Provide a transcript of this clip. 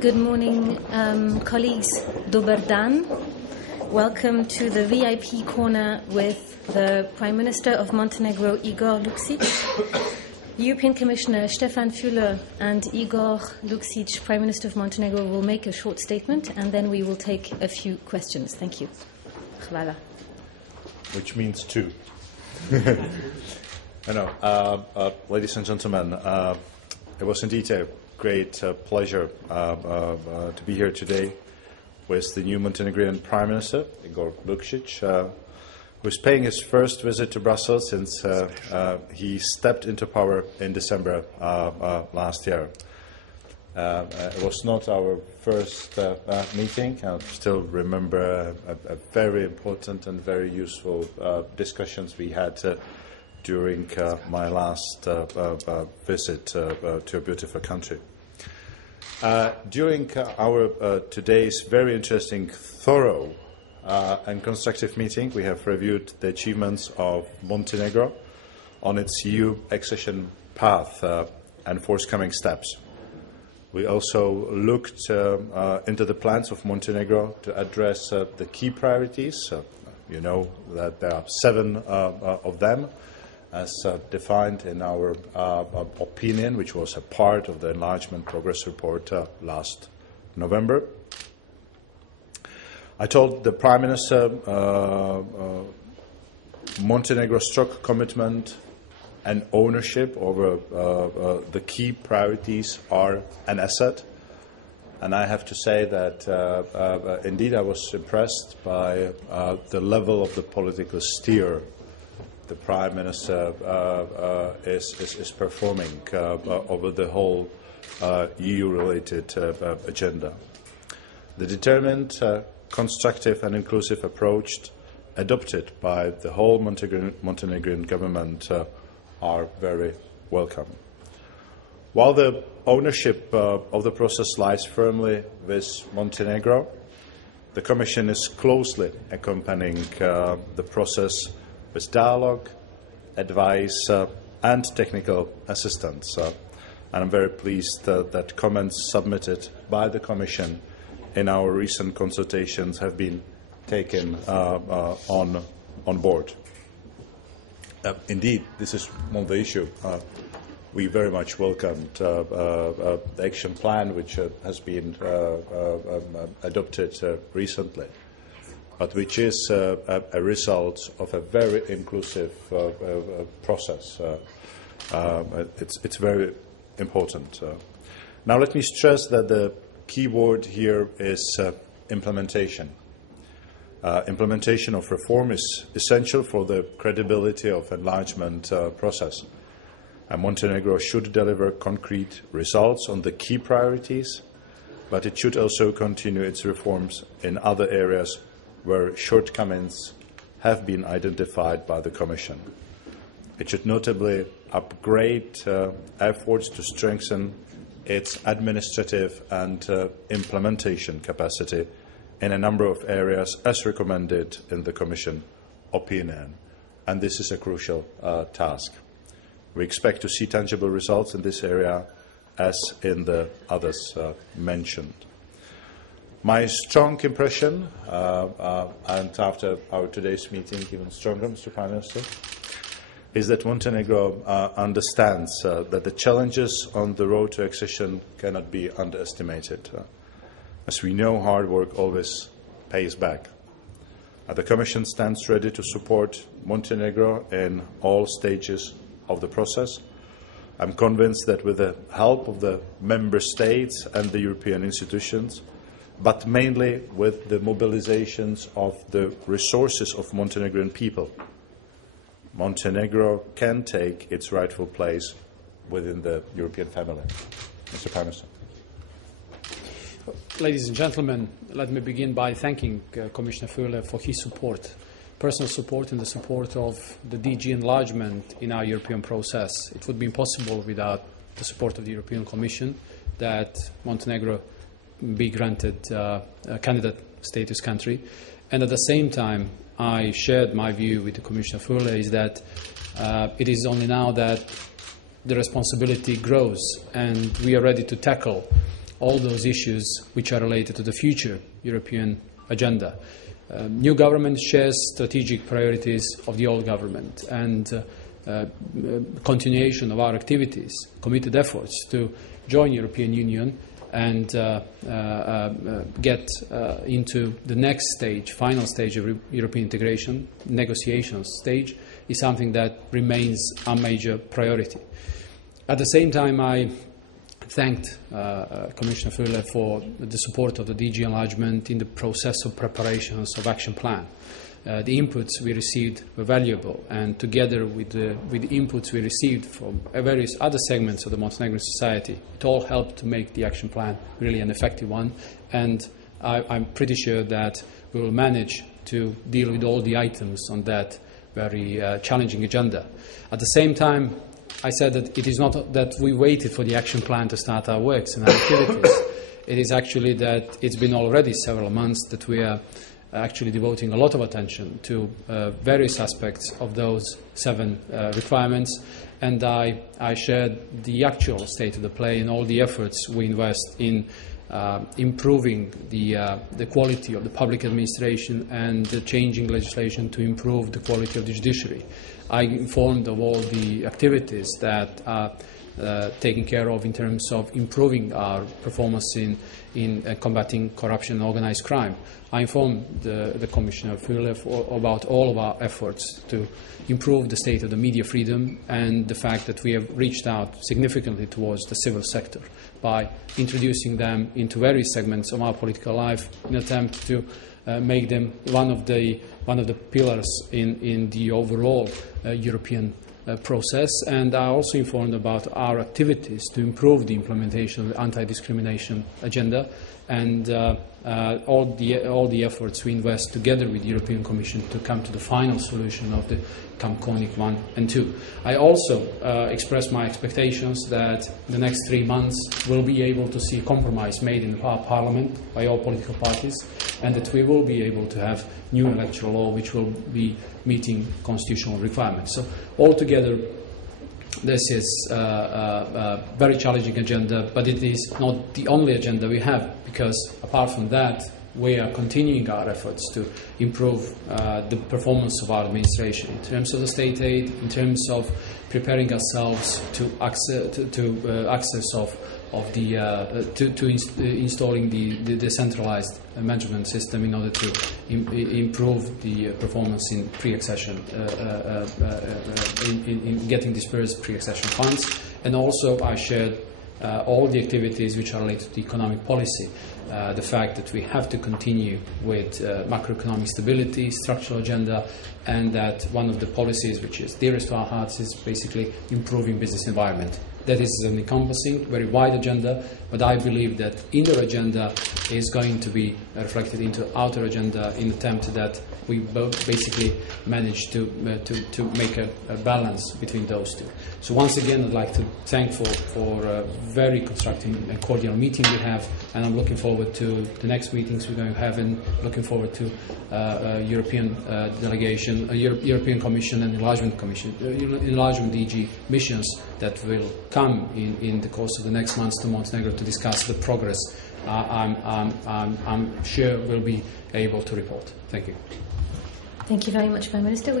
Good morning, colleagues. Dobar dan. Welcome to the VIP corner with the Prime Minister of Montenegro, Igor Lukšić, European Commissioner Štefan Füle and Igor Lukšić, Prime Minister of Montenegro, will make a short statement and then we will take a few questions. Thank you. Hvala. Which means two. Ladies and gentlemen, it was indeed a great pleasure to be here today with the new Montenegrin Prime Minister, Igor Lukšić, who is paying his first visit to Brussels since he stepped into power in December last year. It was not our first meeting. I still remember a very important and very useful discussions we had during my last visit to a beautiful country. During our today's very interesting, thorough and constructive meeting, we have reviewed the achievements of Montenegro on its EU accession path and forthcoming steps. We also looked into the plans of Montenegro to address the key priorities. You know that there are 7 of them, as defined in our opinion, which was a part of the Enlargement Progress Report last November. I told the Prime Minister Montenegro's strong commitment and ownership over the key priorities are an asset. And I have to say that indeed I was impressed by the level of the political steer the Prime Minister is performing over the whole EU-related agenda. The determined, constructive and inclusive approach adopted by the whole Montenegrin government are very welcome. While the ownership of the process lies firmly with Montenegro, the Commission is closely accompanying the process with dialogue, advice and technical assistance. And I'm very pleased that comments submitted by the Commission in our recent consultations have been taken on board. Indeed, this is one of the issues. We very much welcomed the action plan which has been adopted recently, but which is a result of a very inclusive process. It's very important. Now let me stress that the key word here is implementation. Implementation of reform is essential for the credibility of enlargement process. And Montenegro should deliver concrete results on the key priorities, but it should also continue its reforms in other areas where shortcomings have been identified by the Commission. It should notably upgrade efforts to strengthen its administrative and implementation capacity in a number of areas as recommended in the Commission opinion. And this is a crucial task. We expect to see tangible results in this area as in the others mentioned. My strong impression, and after our today's meeting even stronger, Mr. Prime Minister, is that Montenegro understands that the challenges on the road to accession cannot be underestimated. As we know, hard work always pays back. The Commission stands ready to support Montenegro in all stages of the process. I'm convinced that with the help of the Member States and the European institutions, but mainly with the mobilizations of the resources of Montenegrin people, Montenegro can take its rightful place within the European family. Mr. Prime Minister. Ladies and gentlemen, let me begin by thanking Commissioner Füle for his support, personal support and the support of the DG enlargement in our European process. It would be impossible without the support of the European Commission that Montenegro be granted a candidate status country. And at the same time, I shared my view with the Commissioner Füle is that it is only now that the responsibility grows and we are ready to tackle all those issues which are related to the future European agenda. New government shares strategic priorities of the old government, and continuation of our activities, committed efforts to join European Union and get into the next stage, final stage of European integration, negotiations stage, is something that remains a major priority. At the same time, I thanked Commissioner Füle for the support of the DG Enlargement in the process of preparations of action plan. The inputs we received were valuable, and together with the inputs we received from various other segments of the Montenegrin society, it all helped to make the action plan really an effective one, and I'm pretty sure that we will manage to deal with all the items on that very challenging agenda. At the same time, I said that it is not that we waited for the action plan to start our works and our activities. It is actually that it's been already several months that we are actually devoting a lot of attention to various aspects of those 7 requirements, and I shared the actual state of the play and all the efforts we invest in improving the quality of the public administration and the changing legislation to improve the quality of the judiciary. I informed of all the activities that are taken care of in terms of improving our performance in combating corruption and organized crime. I informed the Commissioner Füle about all of our efforts to improve the state of the media freedom and the fact that we have reached out significantly towards the civil sector by introducing them into various segments of our political life in an attempt to make them one of the pillars in the overall European process. And I also informed about our activities to improve the implementation of the anti-discrimination agenda and all the efforts we invest together with the European Commission to come to the final solution of the CONIC 1 and 2. I also expressed my expectations that the next 3 months we'll be able to see a compromise made in our Parliament by all political parties, and that we will be able to have new electoral law which will be meeting constitutional requirements. So altogether, this is a very challenging agenda, but it is not the only agenda we have, because apart from that, we are continuing our efforts to improve the performance of our administration in terms of the state aid, in terms of preparing ourselves to installing the decentralized management system in order to improve the performance in pre-accession, in getting dispersed pre-accession funds. And also I shared all the activities which are related to economic policy. The fact that we have to continue with macroeconomic stability, structural agenda, and that one of the policies which is dearest to our hearts is basically improving business environment. That is an encompassing, very wide agenda, but I believe that inner agenda is going to be reflected into outer agenda in the attempt that we both basically manage to make a balance between those two. So once again, I'd like to thank for a very constructive and cordial meeting we have, and I'm looking forward to the next meetings we're going to have, and looking forward to European delegation, European Commission and Enlargement Commission, Enlargement DG missions that will come in the course of the next months to Montenegro to discuss the progress. I'm sure we'll be able to report. Thank you. Thank you very much, Prime Minister.